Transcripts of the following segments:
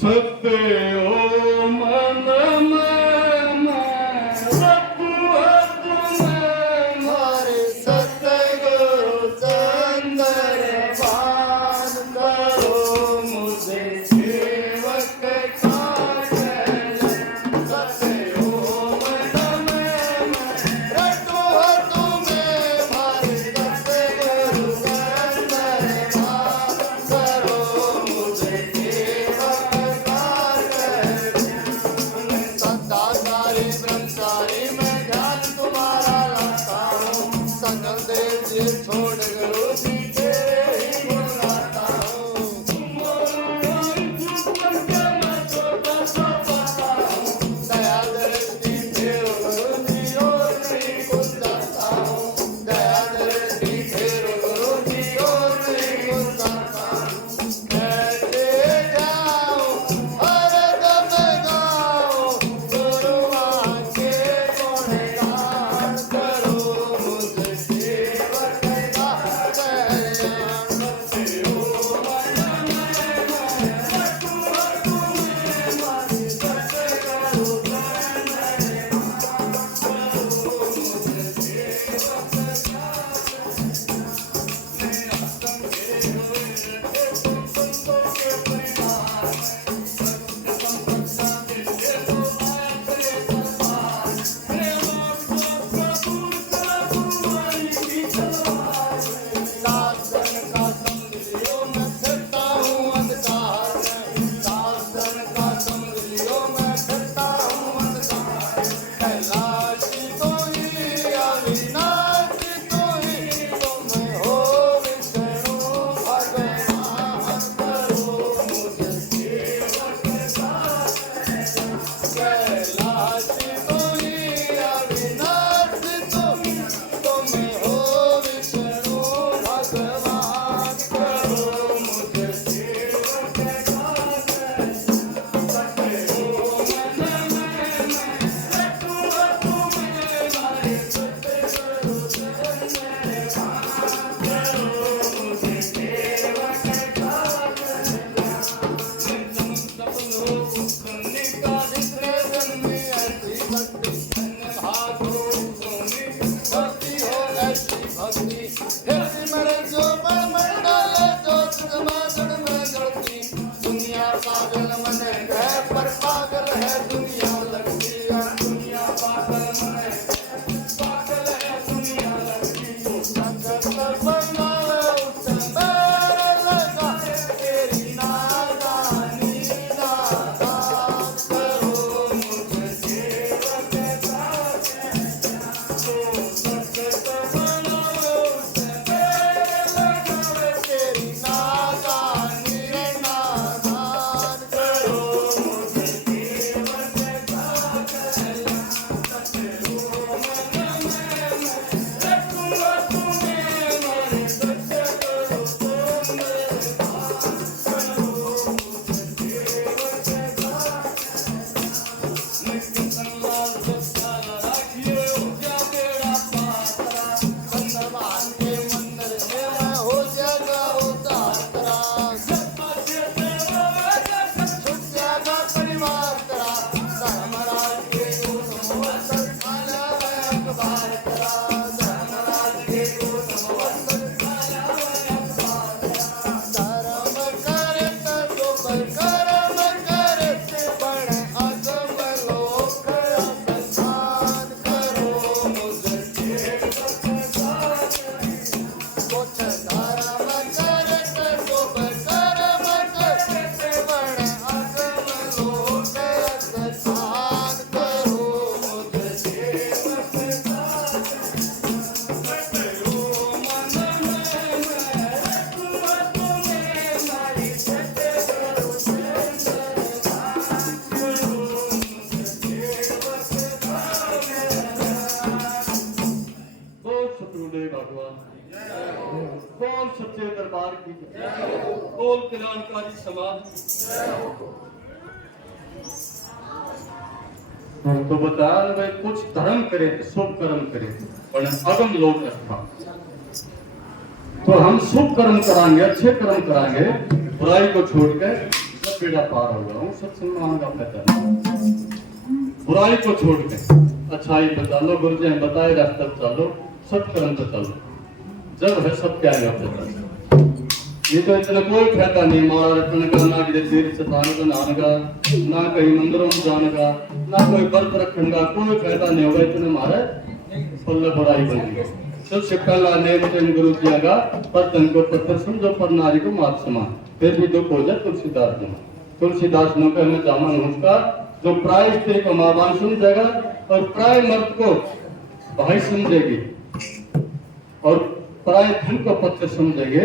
सत्य हो मन में रखू तुम्हें हमारे सतगुरु चंदर भान करो मुझे सेवक का चरण। सत्य हो मन में रखो तुम्हें हमारे सतगुरु चंदर भान करो मुझे सेवक का चरण। सदाचारी ब्रह्मचारी मैं ध्यान तुम्हारा लाता हूँ। सकल देश ये छोड़ गुरु जी तेरे ही गुण गाता हूँ। दया दृष्टि फेरो गुरु जी और नहीं कुछ जाता हूँ। दया दृष्टि फेरो गुरु जी और नहीं कुछ जाता हूँ। कैसे जाऊँ हरदम गाऊँ गुरु आके गुणगान करो मुझे सेवक का कल्याण। सत्य हो मन में रखो तुम्हें हमारे सतगुरु चरण करो मुझे सेवक शासन का समझ लियो मैं फिरता हूँ अंधकार में। शासन का समझ लियो मैं फिरता हूँ अंधकार में। कैलाशी तो ही अविनाशी तो ही तुम हो विष्णु भगवान करो मुझे सेवक का चरण। कैलाशी तो ही अविनाशी तो ही तुम हो विष्णु भगवान करो मुझे सेवक का चरण। सत्य हो मन में रखो तुम्हें हमारे सतगुरु चरण करो मुझे सेवक का चरण। नित्यम सपनो सुनने का जितने जन्मी ऐसी भक्ति धन्य भागो सोने भक्ति हो ऐसी भक्ति। हृदय में जो मंडल जो समागण में जड़ती दुनिया पागल मन है पर पागल है दुनिया लगती है। दुनिया पागल मन है पागल है दुनिया लगती। जगत बनावे उसे बैर लगा तेरी नादानी नादान करो मुझे सेवक का चरण। जगत बनावे उसे बैर लगावे तेरी नादानी नादान करो मुझे सेवक का चरण। सत्य हो मन में रखो तुम्हें हमारे सतगुरु चंदर भान करो मुझे सेवक का चरण। नित्य सम्मान सत्कार राखिए हो जा तेरा पात्रा। चंद्रभान के मंदिर में मैं हो जाएगा उतारा। छुट जाएगा परिवार तेरा। धर्मराज के संवत्सर खाया है अखबार तेरा। धर्मराज के संवत्सर खाया है अखबार तेरा। धर्म करे तो कर्म करे से बड़े अगम लोक अवसान करो मुझे सेवक का चरण। कुछ धर्म करे तो कर्म करे से बड़े अगम लोक अवसान करो मुझे सेवक का चरण। सत्य हो मन में रखो तुम्हें हमारी सतगुरु चंदर भान करो मुझे सेवक का चरण। बोल सतगुरुदेव भगवान बोल सच्चे दरबार की बोल कल्याणकारी समाज की। तो बताया भाई कुछ धर्म करे शुभ कर्म करे पर अगम लोक स्थान। तो हम शुभ कर्म कराएंगे, अच्छे कर्म कराएंगे, बुराई को छोड़ के सब बेड़ा पार हो जाऊं। सत्संग मान का कहता है बुराई को छोड़ के अच्छाई पे चलो, गुरु जी ने बताए रास्ते पे चलो, सत्कर्म पे चलो, जब है सब क्या है। ये तो इतना कोई फायदा नहीं मारा रखने का, ना किसी तीर्थ स्थान को नहाने का, ना कहीं मंदिरों में जाने का, ना कोई व्रत रखने का, कोई फायदा नहीं होगा। इतने मारे पल्ले बुराई बनी। सबसे पहला नियम गुरु जी का पतन को पत्थर समझो पर नारी को मात समान, फिर भी दुख हो जाए तुलसीदास जमा। तुलसीदास नो कहना चाहना उसका जो प्राय स्त्री को मां बाप समझेगा और प्राय मर्द को भाई समझेगी और प्राय धन को पत्थर समझेंगे,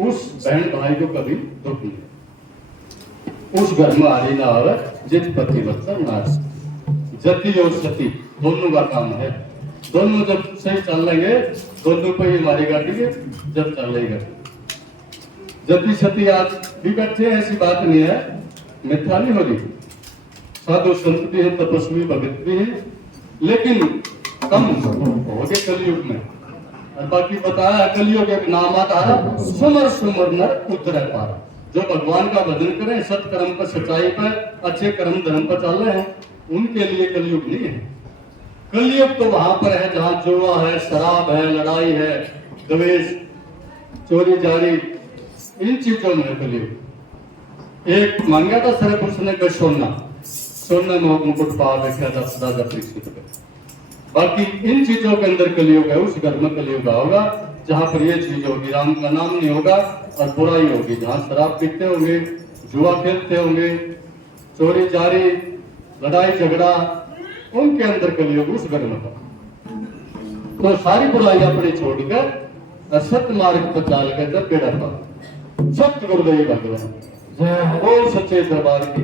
उस बहन भाई को कभी दुख नहीं। उस घर में हारी ना आवे जित पति वत्सल नाश। जति और सती दोनों का काम है। दोनों जब सही चल लेंगे, दोनों पे ही हमारी गाड़ी है जब चलेगा। जति सती आज भी बैठे, ऐसी बात नहीं है, मिथ्या नहीं हो रही। साधु संत भी है, तपस्वी भगत भी है, लेकिन कम हो गए कलयुग में। और बाकी बताया कलयुग एक नाम आता है सुमर सुमर नर उतर पार। जो भगवान का भजन करें, सत्कर्म पर, सच्चाई पर, अच्छे कर्म धर्म पर चल रहे हैं, उनके लिए कलयुग नहीं है। कलयुग तो वहां पर है जहां जुआ है, शराब है, लड़ाई है, द्वेष, चोरी जारी, इन चीजों में कलयुग। एक मांगा था सरपुरुष ने का सोना में मुकुट पा बैठा था राजा परीक्षित पे। बाकी इन चीजों के अंदर कलयुग है। उस घर में कलयुग होगा जहां पर ये चीज होगी, राम का नाम नहीं होगा और बुराई होगी। जहां शराब पीते होंगे, जुआ खेलते होंगे, चोरी जारी, लड़ाई झगड़ा, उनके अंदर कलयुग उस घर में था। तो सारी बुराई अपने छोड़कर सत्य मार्ग पर चाल कर जब बेड़ा पा सत्य गुरुदेव भगवान बोल सच्चे दरबार की।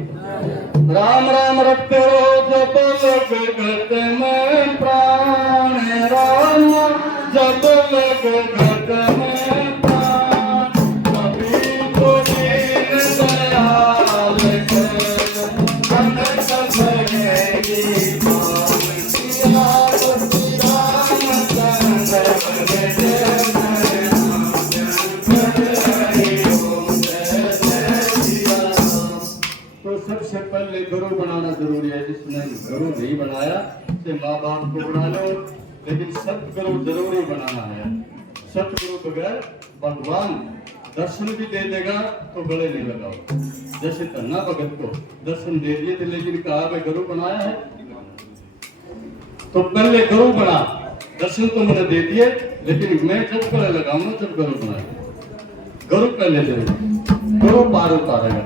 राम राम रखते हो जब लग में प्राण, राम जब लग में प्राण, कभी तो दीन दयाल गुरु बनाना जरूरी है। जिसने गुरु नहीं बनाया उसे माँ बाप को बना लो, लेकिन सतगुरु जरूरी बनाना है। सतगुरु बगैर भगवान दर्शन भी दे देगा तो गले नहीं लगाओ। जैसे धन्ना भगत को दर्शन दे दिए थे, लेकिन कहा मैं गुरु बनाया है, तो पहले गुरु बना, दर्शन तो मैंने दे दिए, लेकिन मैं जब गले लगाऊंगा जब गुरु बनाया। गुरु पहले जरूर, गुरु पार उतारेगा,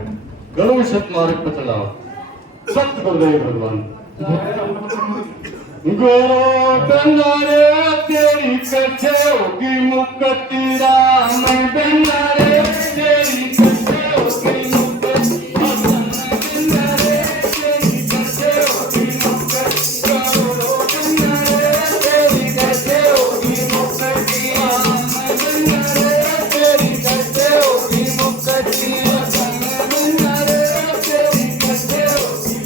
गुरु सत मार्ग पर चलाओ। सत्य गुरुदेव भगवान गोविंदा रे तेरी कथे होगी मुक्ति, राम बिना रे तेरी कथे होगी मुक्ति, बिना रे तेरी कथे होगी मुक्ति, बिना रे तेरी कथे होगी मुक्ति, बिना रे तेरी कथे होगी मुक्ति, बिना रे तेरी कथे होगी।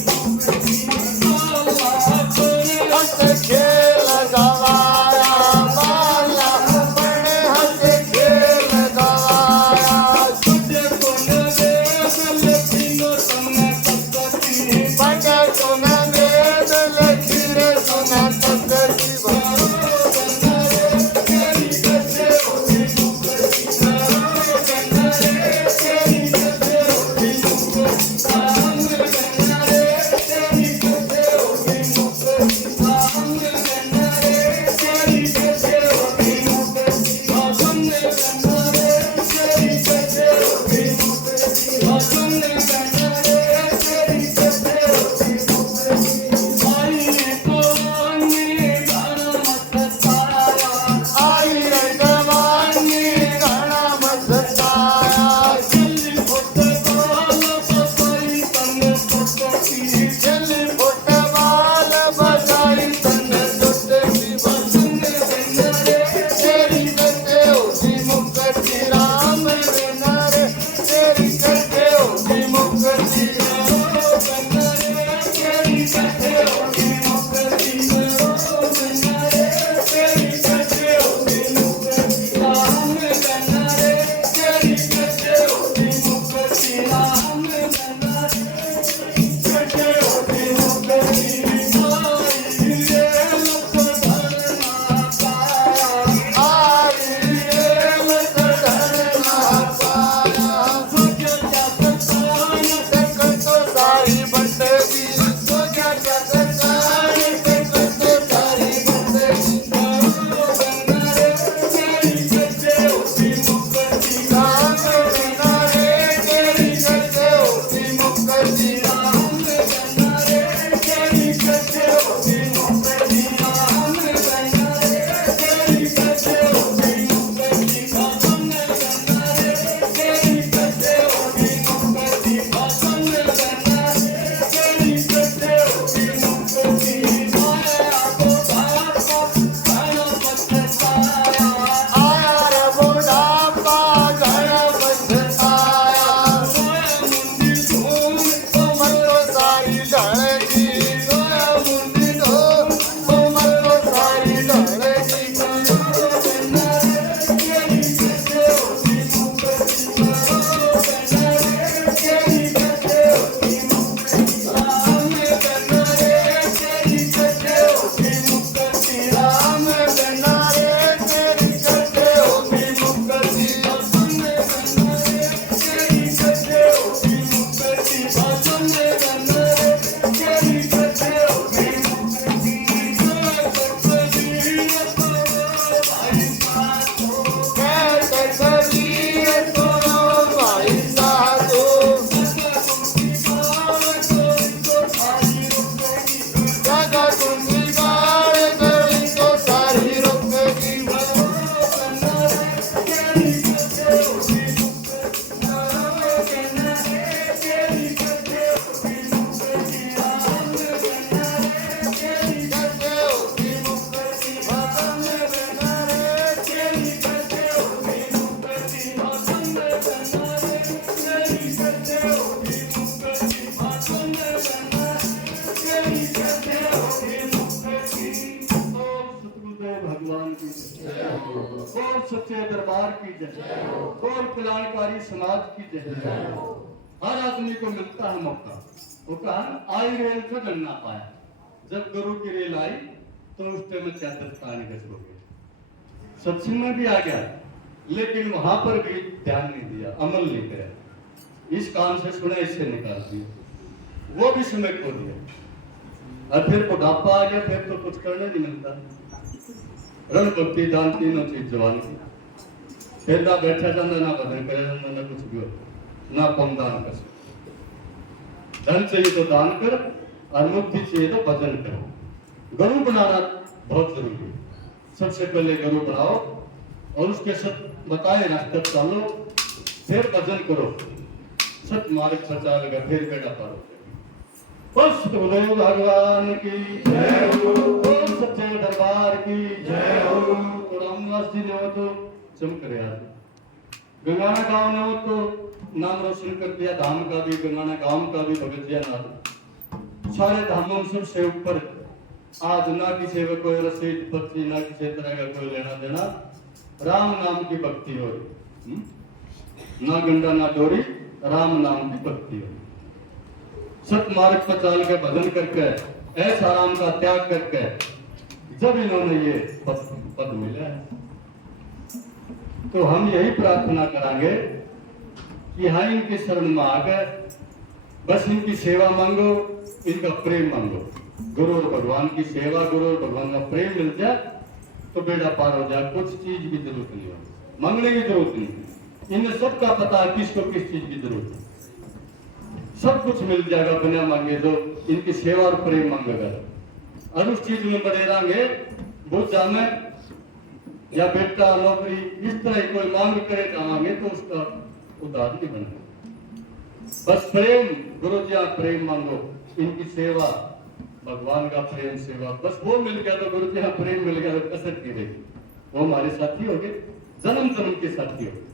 खेल गवाया बाला बड़े हंस खेल गवाया। की जय, और कल्याणकारी समाज की जय। हर आदमी को मिलता है मौका, वो कहा आई रेल तो डरना पाया, जब गुरु की रेल आई तो उस टाइम में चादर ताने गस हो गए। सत्संग में भी आ गया, लेकिन वहां पर भी ध्यान नहीं दिया, अमल नहीं किया। इस कान से सुना, इससे निकाल दिया, वो भी समय खो दिया। और फिर बुढ़ापा आ गया, फिर तो कुछ करने नहीं मिलता। रण भक्ति दान तीनों चीज जवान की, फिर ना बैठा जाना, ना भजन करे जाना, ना कुछ भी हो, ना कम दान कर सकते। धन चाहिए तो दान कर, और मुक्ति चाहिए तो भजन करो। गुरु बनाना बहुत जरूरी है। सबसे पहले गुरु बनाओ और उसके सत बताए रास्ते चलो, फिर भजन करो, सत मार्ग सचा लगा, फिर बेड़ा पार हो जाएगा। बस गुरुदेव भगवान की जय हो, सच्चे दरबार की जय हो। रामदास जी ने हो तो चमक रहा था, गंगाना गांव ने हो तो नाम रोशन कर दिया, धाम का भी, गंगाना गांव का भी, भगत जी नाथ। सारे धामों सबसे ऊपर आज ना किसी को कोई रसीद पत्री, ना किसी तरह का कोई लेना देना, राम नाम की भक्ति हो, ना गंडा ना डोरी, राम नाम की भक्ति हो। सत मार्ग पर चल के भजन करके, ऐसा राम का त्याग करके जब इन्होंने ये पद मिला है, तो हम यही प्रार्थना करेंगे कि हाँ इनके शरण में आ गए, बस इनकी सेवा मांगो, इनका प्रेम मांगो। गुरु और भगवान की सेवा, गुरु और भगवान का प्रेम मिल जाए तो बेड़ा पार हो जाए। कुछ चीज की जरूरत नहीं हो, मांगने की जरूरत नहीं। इन्हें सबका पता है किसको किस चीज की जरूरत है, सब कुछ मिल जाएगा बिना मांगे, जो इनकी सेवा और प्रेम मांगेगा। और उस चीज में बड़े रहेंगे, बुझ जाने या बेटा नौकरी इस तरह कोई मांग करे जाएंगे तो उसका उदाहरण नहीं बनेगा। बस प्रेम, गुरु जी आप प्रेम मांगो, इनकी सेवा, भगवान का प्रेम सेवा, बस वो मिल गया तो गुरु जी हाँ प्रेम मिल गया तो कसर की रहेगी, वो हमारे साथी हो गए, जन्म जन्म के साथी हो गए।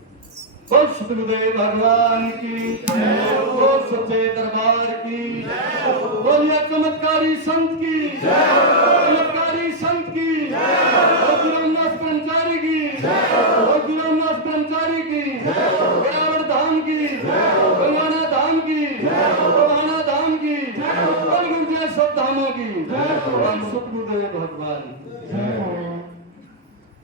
बोल सतगुरुदेव भगवान की जय, बोल सच्चे दरबार की जय, बोलिए चमत्कारी संत की जय, चमत्कारी संत की जय, गुरु रामदास ब्रह्मचारी की जय, गुरु रामदास ब्रह्मचारी की जय, गिरावट धाम की जय, गंगाना धाम की जय, गोहाना धाम की जय, और गुरुदेव सब धामों की जय, सतगुरुदेव भगवान की जय।